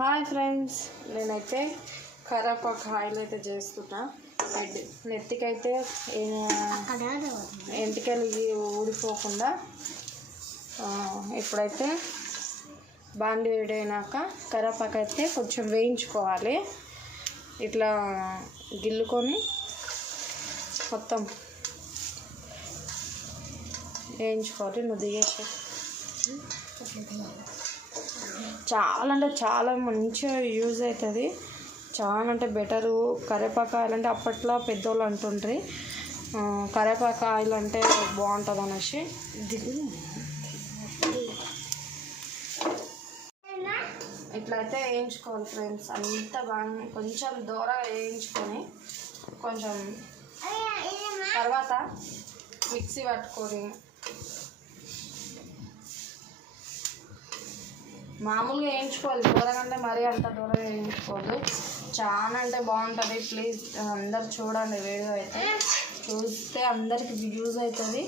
Hi friends, నేనైతే కరేపాకు oil అయితే చేస్తున్నా. నెత్తికైతే ఎంటికలు ఊడిపోకుండా ఇప్పుడైతే బాండి వేడైనాక కరేపాకు అయితే కొంచెం వేయించుకోవాలి. ఇట్లా గిల్లుకొని మొత్తం వేయించుకోవాలి. నువ్వు దిగేసి చాలా అంటే చాలా మంచిగా యూజ్ అవుతుంది. చాలా అంటే బెటరు. కరేపాకు ఆయిల్ అంటే అప్పట్లో పెద్దోళ్ళు అంటుండ్రి కరేపాకు ఆయిల్ అంటే బాగుంటుంది అనేసి. ఇట్లయితే వేయించుకోవాలి ఫ్రెండ్స్. అంత బాగా కొంచెం దూరంగా వేయించుకొని కొంచెం తర్వాత మిక్సీ పట్టుకొని మామూలుగా వేయించుకోవాలి. దూరంగా అంటే మరీ అంత దూరంగా వేయించుకోవద్దు. చాలా అంటే బాగుంటుంది. ప్లీజ్ అందరు చూడండి. వీడియో అయితే చూస్తే అందరికి యూజ్ అవుతుంది.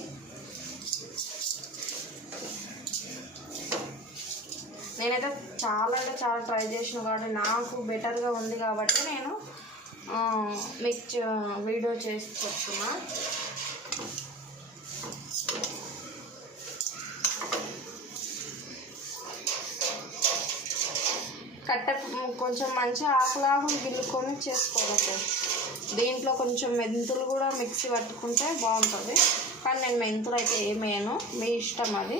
నేనైతే చాలా అంటే చాలా ట్రై చేసిన కాబట్టి నాకు బెటర్గా ఉంది కాబట్టి నేను మీకు వీడియో చేసి చెప్తున్నా. కట్టె కొంచెం మంచిగా ఆకులాగా గిల్లుకొని చేసుకోవాలి. దీంట్లో కొంచెం మెంతులు కూడా మిక్సీ పట్టుకుంటే బాగుంటుంది. కానీ నేను మెంతులు అయితే ఏమేయను, మీ ఇష్టం అది.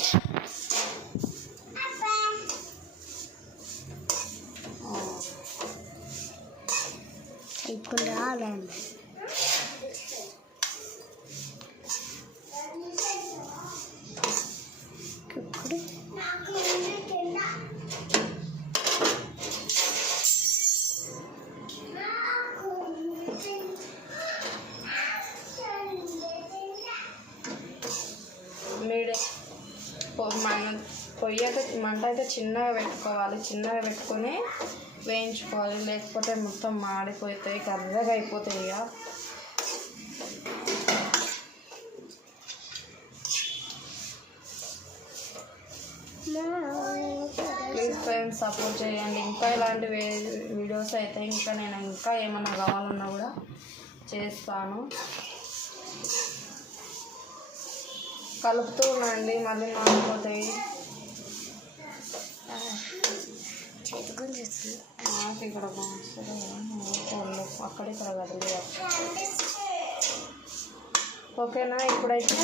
ఇప్పుడు రాదండి. పొయ్యి అయితే మంట అయితే చిన్నగా పెట్టుకోవాలి. చిన్నగా పెట్టుకొని వేయించుకోవాలి. లేకపోతే మొత్తం మాడిపోతాయి, కర్రగా అయిపోతాయి. ఇక ప్లీజ్ ఫ్రెండ్స్ సపోర్ట్ చేయండి. ఇంకా ఇలాంటి వీడియోస్ అయితే నేను ఇంకా ఏమన్నా కావాలన్నా కూడా చేస్తాను. కలుపుతూ ఉండండి, మళ్ళీ మాడిపోతాయి. నాకు ఇక్కడ అక్కడిక్కడ కదలి. ఓకేనా? ఇప్పుడైతే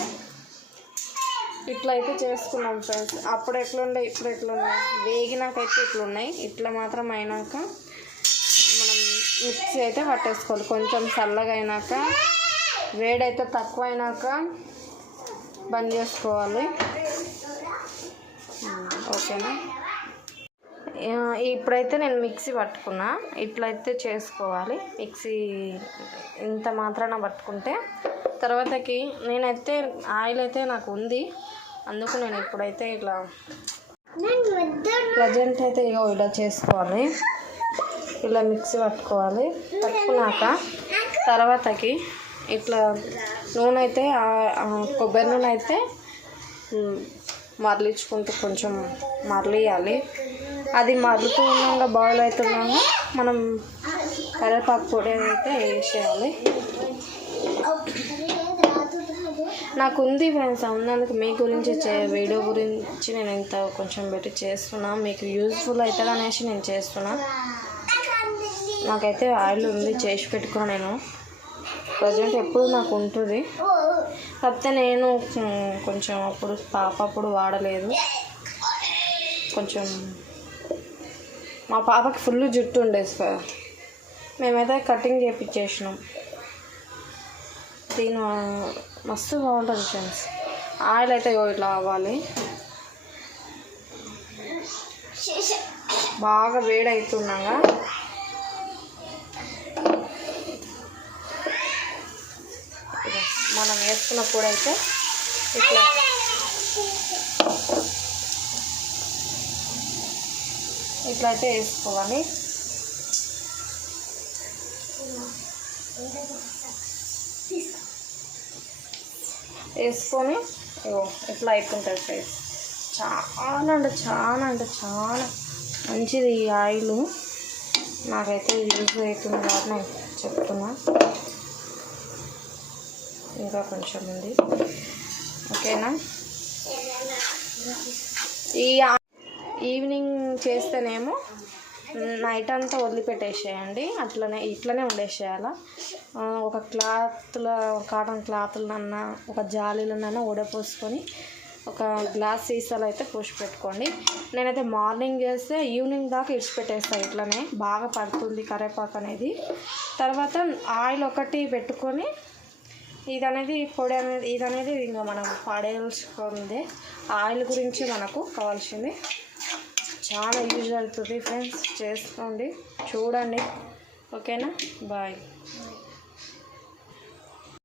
ఇట్లయితే చేసుకున్నాం ఫ్రెండ్స్. అప్పుడు ఎట్లుండే ఇప్పుడు ఎట్లున్నాయి, వేగినాకైతే ఇట్లున్నాయి. ఇట్లా మాత్రం అయినాక మనం మిక్సీ అయితే పట్టేసుకోవాలి. కొంచెం చల్లగా అయినాక, వేడైతే తక్కువ అయినాక బంద్ చేసుకోవాలి. ఓకేనా? ఇప్పుడైతే నేను మిక్సీ పట్టుకున్నా. ఇట్లయితే చేసుకోవాలి. మిక్సీ ఇంత మాత్రాన పట్టుకుంటే తర్వాతకి నేనైతే ఆయిల్ అయితే నాకు ఉంది. అందుకు నేను ఇప్పుడైతే ఇట్లా ప్రజెంట్ అయితే ఇలా చేసుకోవాలి. ఇలా మిక్సీ పట్టుకోవాలి. పట్టుకున్నాక తర్వాతకి ఇట్లా నూనె అయితే కొబ్బరి నూనె అయితే మరలించుకుంటూ కొంచెం మరలియాలి. అది మరుగుతూ ఉన్నాక బాయిల్ అవుతున్నాక మనం కరివేపాకు పొడి అయితే వేసేయాలి. నాకు ఉంది ఫ్రెండ్స్, ఉన్నందుకు మీ గురించి వీడియో గురించి నేను ఇంత కొంచెం పెట్టి చేస్తున్నా. మీకు యూజ్ఫుల్ అవుతుంది అనేసి నేను చేస్తున్నా. నాకైతే ఆయిల్ ఉంది, చేసి పెట్టుకున్నా. నేను ప్రజెంట్ ఎప్పుడు నాకు ఉంటుంది. కాకపోతే నేను కొంచెం అప్పుడు అప్పుడు వాడలేదు. కొంచెం మా పాపకి ఫుల్ జుట్టు ఉండేది సార్. మేమైతే కటింగ్ చేయించేసినాం. దీని మస్తు బాగుంటుంది ఫ్రెండ్స్. ఆయిల్ అయితే ఇట్లా అవ్వాలి. బాగా వేడి అవుతున్నాగా మనం వేసుకున్నప్పుడు అయితే ఇట్లయితే వేసుకోవాలి. వేసుకొని ఇట్లా అయిపోతుంది ఫ్రెండ్స్. చాలా అంటే చాలా మంచిది ఈ ఆయిల్, నాకైతే యూజ్ అవుతుంది కాబట్టి నేను చెప్తున్నా. ఇంకా కొంచెం ఉంది, ఓకేనా. ఈ ఈవినింగ్ చేస్తేనేమో నైట్ అంతా వదిలిపెట్టేసేయండి, ఇట్లనే ఉండేసేయాల. ఒక క్లాత్లో, కాటన్ క్లాత్లన్నా ఒక జాలీలనైనా ఉడపోసుకొని ఒక గ్లాస్ సీసాలో అయితే పోసి పెట్టుకోండి. నేనైతే మార్నింగ్ చేస్తే ఈవినింగ్ దాకా ఇడిచిపెట్టేస్తాను, ఇట్లనే బాగా పడుతుంది కరివేపాకు అనేది. తర్వాత ఆయిల్ ఒకటి పెట్టుకొని ఇదనేది ఇంకా మనం పడేయాల్సిందే. ఆయిల్ గురించి మనకు కావాల్సింది, చాలా యూజ్ అవుతుంది ఫ్రెండ్స్. చేసుకోండి, చూడండి, ఓకేనా. బాయ్.